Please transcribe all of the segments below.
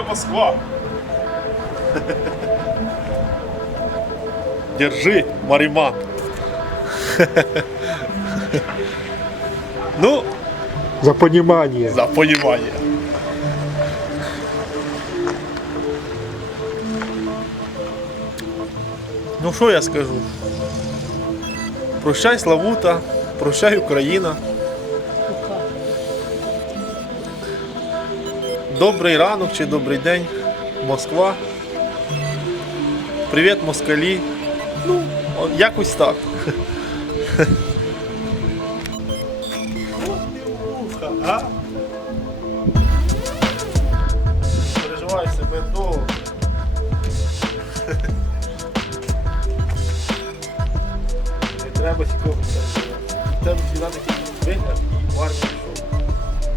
Ріо Москва. Держи, Маріман. ну, За понімання. за понімання. Ну що я скажу? Прощай, Славута, прощай, Україна. Добрий ранок чи добрий день, Москва. Привіт, москалі. Ну, якось так. А? Переживай себе довго. Не треба. В тебе всегда вигляд і в.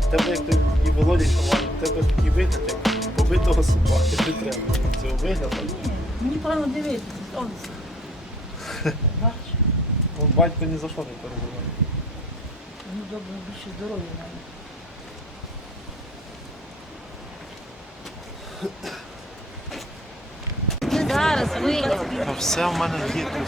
В тебе як ти і Володя, що тебе такий вигляд, як побитого собаки. Не треба цього вигляду. Мені погано дивитися, сонце. Бачиш, Вон батько ні за що не переживає. ну добре, більше здоров'я навіть. Зараз вийде. А все в мене є тут.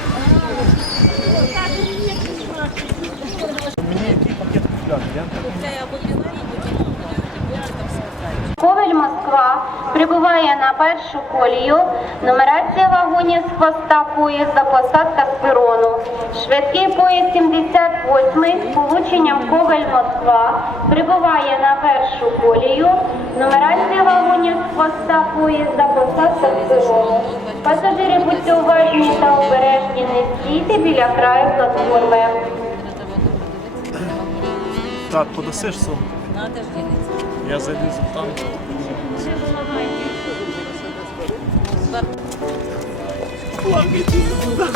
Мені який пакет купляти? Я Ковель Москва прибуває на першу колію. Нумерація вагонів з хвоста поїзда, посадка з перону. Швидкий поїзд 78 з полученням Ковель Москва прибуває на першу колію. Нумерація вагонів з хвоста поїзда, посадка з перону. Пасажири будьте уважні та обережні, не стійте біля краю платформи. Так, подасиш сумку? Надо ж ділитися. Я burada. Ulan geçiyoruz buradan.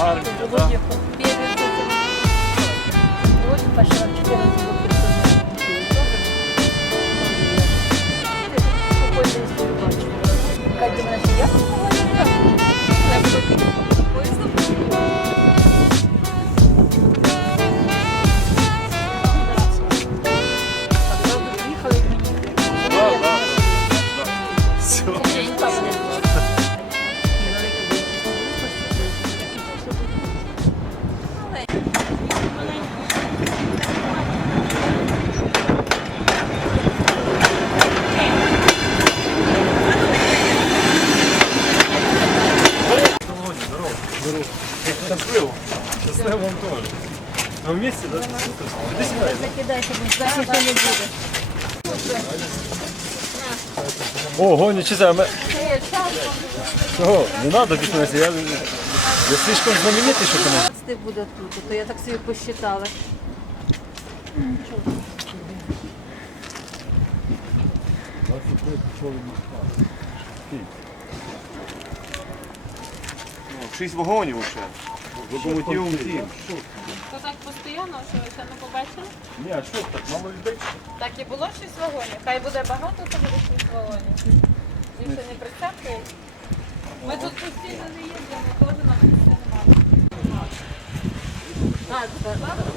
Harbiden ha. Щасливо. Щасливо вам теж. Ми вместе, да? Іди сюди. Закидай, щоб ніхто не буде. Ого, нічого себе. Чого? Не треба більше, я, я слишком знаменитий, щоб мене. 15 буде тут, то я так собі посчитала. Шість вагонів ще. Локомотивом тім. То так постійно, що ви ще не побачили? Ні, а що так, мало людей? Так і було шість вагонів. Хай буде багато, то буде шість вагонів. Більше не прицеплюють. Ми тут постійно не їздимо, теж нам місці немає. А, тепер.